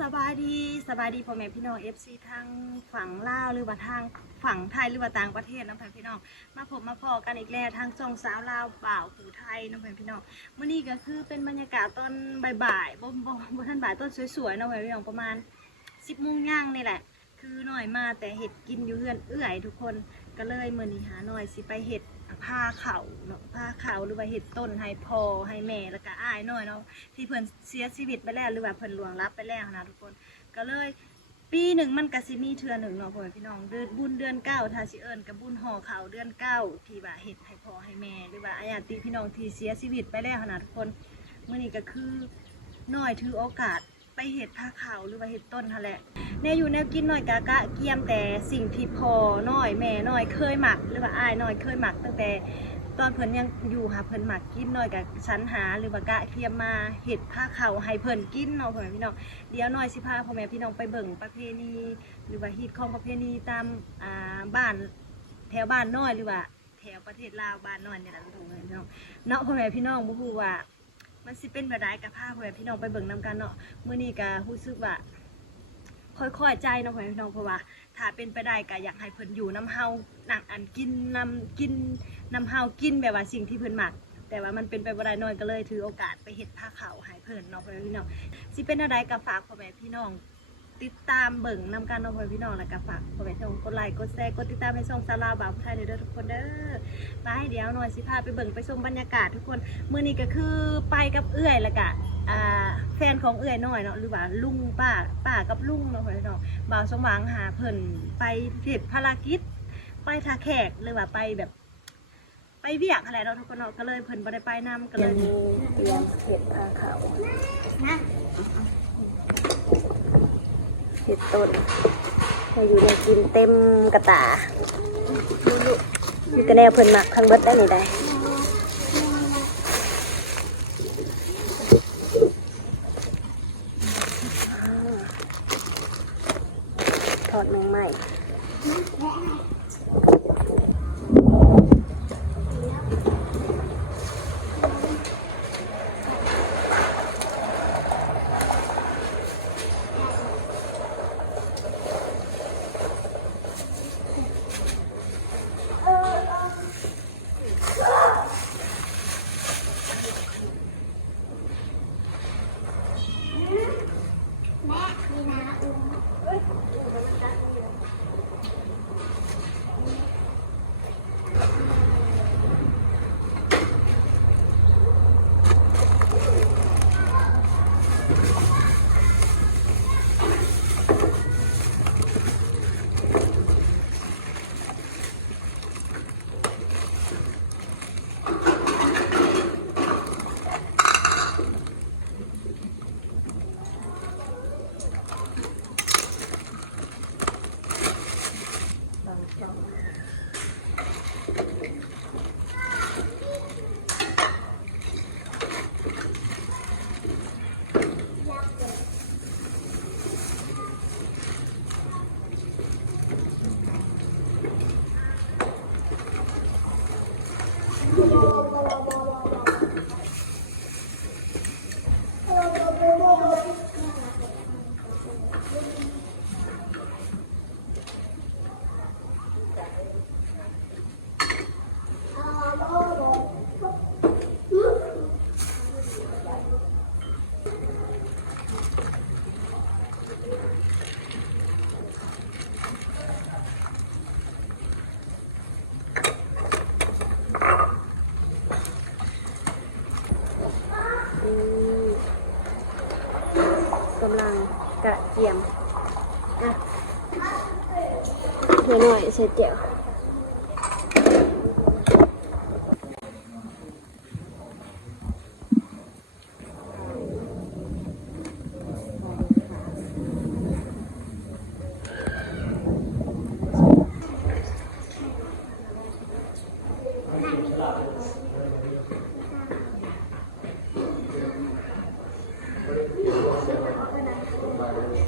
สบายดีสบายดีพ่อแม่พี่น้องเอฟซีทางฝั่งลาวหรือว่าทางฝั่งไทยหรือว่าต่างประเทศน้องแผ่นพี่น้องมาพบมาพอกันอีกแล้วทางช่องสาวลาวบ่าวผู้ไทยน้องแผ่นพี่น้องเมื่อนี้ก็คือเป็นบรรยากาศตอนบ่ายๆบ่บ่บ่ท่านบ่ายต้นสวยๆน้องแผ่นพี่น้องประมาณสิบโมงย่างนี่แหละ คือหน่อยมาแต่เห็ดกินอยู่เฮือนเอื้อยทุกคน ก็เลยมือนี้หาหน่อยสิไปเห็ดผ้าเขาเนาะผ้าเขาหรือว่าเห็ดต้นให้พอให้แม่แล้วก็อ้ายหน่อยเนาะที่เพิ่นเสียชีวิตไปแล้วหรือว่าเพิ่นล่วงลับไปแล้วนะทุกคนก็เลยปีหนึ่งมันก็สิมีเทือหนึ่งเนาะพ่อพี่น้องเดือนบุญเดือนเก้าถ้าสิเอิ้นกับบุญห่อเขาเดือนเก้าที่ว่าเฮ็ดให้พอให้แม่หรือว่าอาญาติพี่น้องที่เสียชีวิตไปแล้วนะทุกคนมือนี้ก็คือน้อยถือโอกาส ไปเฮ็ดผ้าขาวหรือว่าเฮ็ดต้นหั่นแหละแนวอยู่แนวกินน้อยกะกะเกียมแต่สิ่งที่พ่อน้อยแม่หน้อยเคยหมัก หรือว่าอ้ายน้อยเคยหมัก ตั้งแต่ตอนเพิ่นยังอยู่หาเพิ่นหมักกินหน่อยกับชั้นหาหรือว่ากะเทียมมาเห็ดผ้าเขาวให้เพิ่นกินเนาะพ่อแม่พี่น้องเดี๋ยวหน่อยสิพาพ่อแม่พี่น้องไปเบิ่งประเพณี หรือว่าฮีตของประเพณีตามอ่าบ้านแถวบ้านน้อยหรือว่าแถวประเทศลาวบ้านน้อยเนี่ยแหละพ่อแม่พี่น้องเนาะพ่อแม่พี่น้องบ่ฮู้ว่า มันสิเป็นแบบใดกับพาพ่อแม่พี่น้องไปเบิ่งนํกันเนาะมื้อนี้ก็รู้สึกว่าค่อยๆใจเนาะพ่อแม่พี่น้องเพราะว่าถ้าเป็นไปได้ก็อยากให้เพิ่นอยู่น้ำเฮาหนังอันกินนำกินน้ำเฮากินแบบว่าสิ่งที่เพิ่นมักแต่ว่ามันเป็นไปบ่ได้น้อยก็เลยถือโอกาสไปเห็ดผ้าขาวให้เพิ่นเนาะพ่อแม่พี่น้องสิเป็นอะไรก็ฝากพ่อแม่พี่น้อง ติดตามเบิ่งนำกันเนาะพ่อพี่น้องแล้วก็ฝากพ่อแม่พี่น้องกดไลค์กดแชร์กดติดตามให้ช่องสาราบ่าวไทยเด้อทุกคนเด้อไปเดี๋ยวหน่อยสิพาไปเบิ่งไปชมบรรยากาศทุกคนมื้อนี้ก็คือไปกับเอื้อยแล้วก็อ่าแฟนของเอื้อยน้อยเนาะหรือว่าลุงป้าป้ากับลุงเนาะพ่อพี่น้องบ่าวสมหวังหาเพิ่นไปเฮ็ดภารกิจ ไปทาแขกหรือว่าไปแบบ ไปเวียกอะไรเนาะทุกคนเนาะก็เลยเพิ่นบ่ได้ไปนำก็เลย เตรียมเฮ็ดผ้าขาว เห็ดต้นให้อยู่ในกินเต็มกระตายูกระแนวเพิ่นมักทั้งเบิดได้ไหนได้ทอดแมงไหม่ เดี๋ยวหน่อยเสร็จเดี๋ยว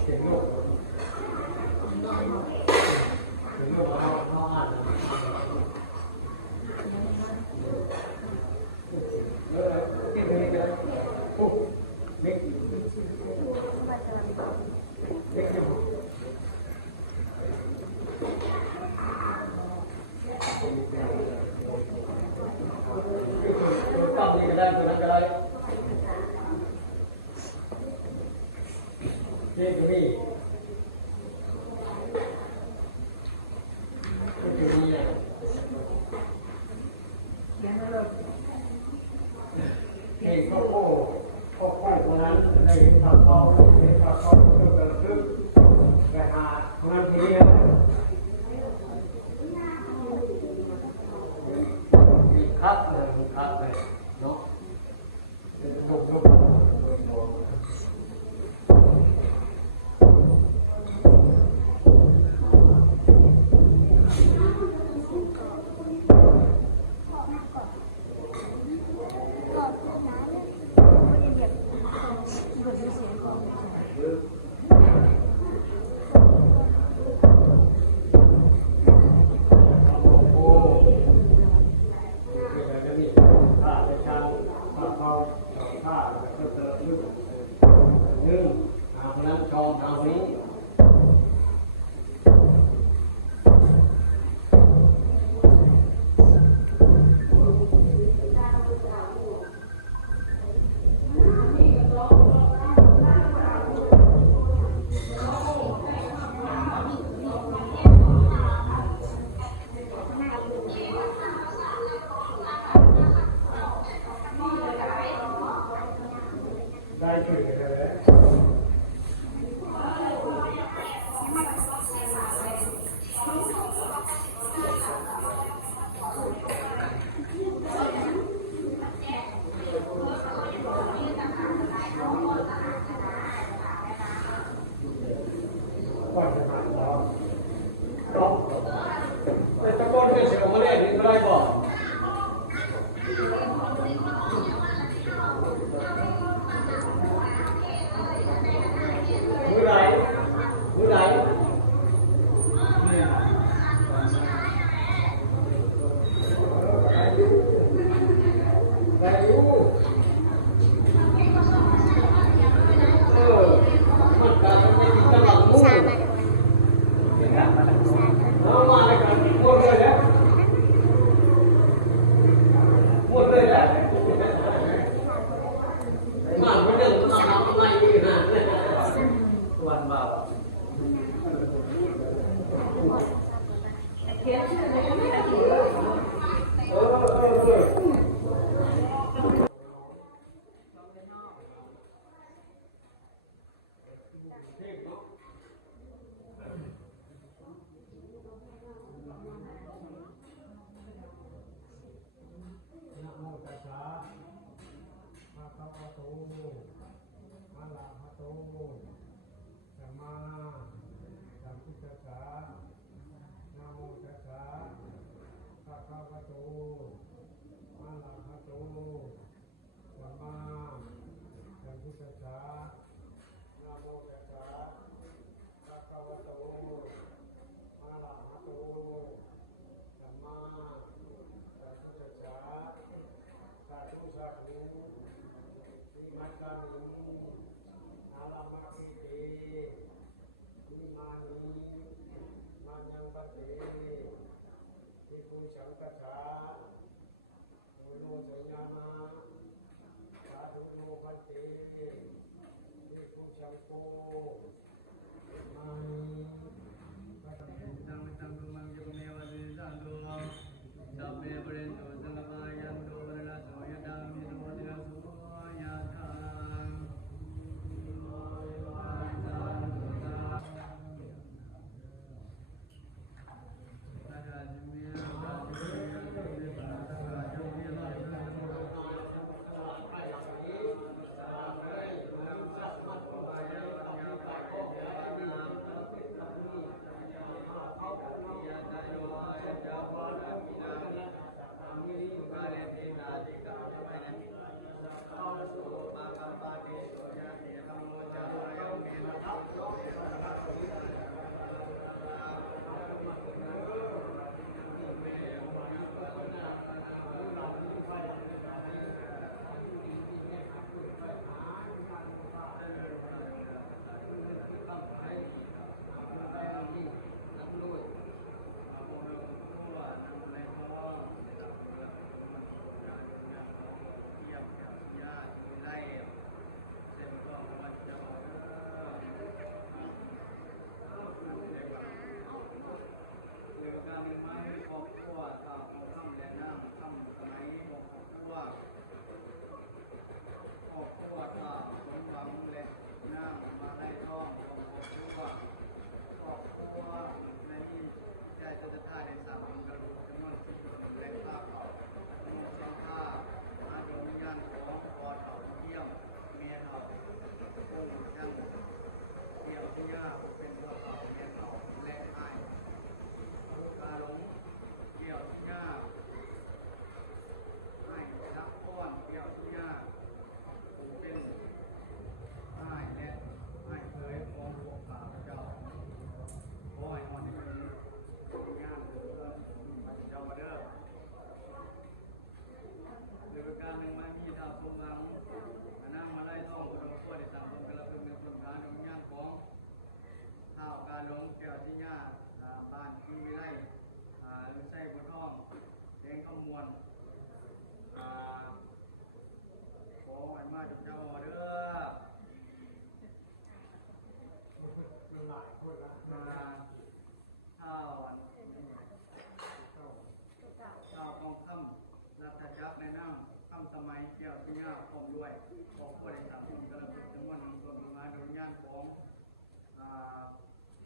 เสียงโลก ได้ตัวนั้นก็ได้เทคโนโลยีเอกงก้โก้ตัวนั้นได้ตัดต่อได้ตัดต่ part Porque eles não vão comer aqui. มวลขออันมาจากเจ้าเด้อมันหลายคนละมาข้าวข้าวของค่ำรัตจักในน้ำค่ำสมัยเกี่ยวที่ยาอมด้วยขอบคุณในสามคนกระดับจัมหวัดนนทบุรีมาโดยญาณของ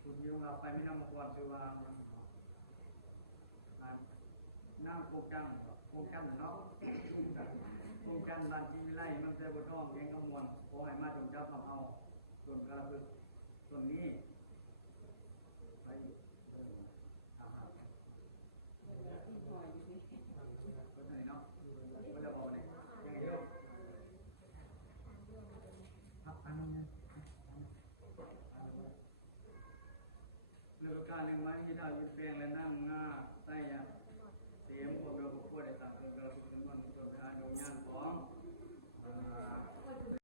คุณยิงเราไปไม่นำมาควรคือว่า น้ำโคกงจังโคกงจังเนาะโกงจังบ้านที่ไม่ไล่มันจะบดน้องเองขมวลขอให้มาจงเจ้าทำเอา ส่วนกระพึกส่วนนี้ไปออทำเอาก็เท่านี้เนาะก็จะบอกเนี่ยยังไงเนาะครับอันนั้เรื่องการเลี้ยงไม้ที่ดาวยืนแปลงและนั่ง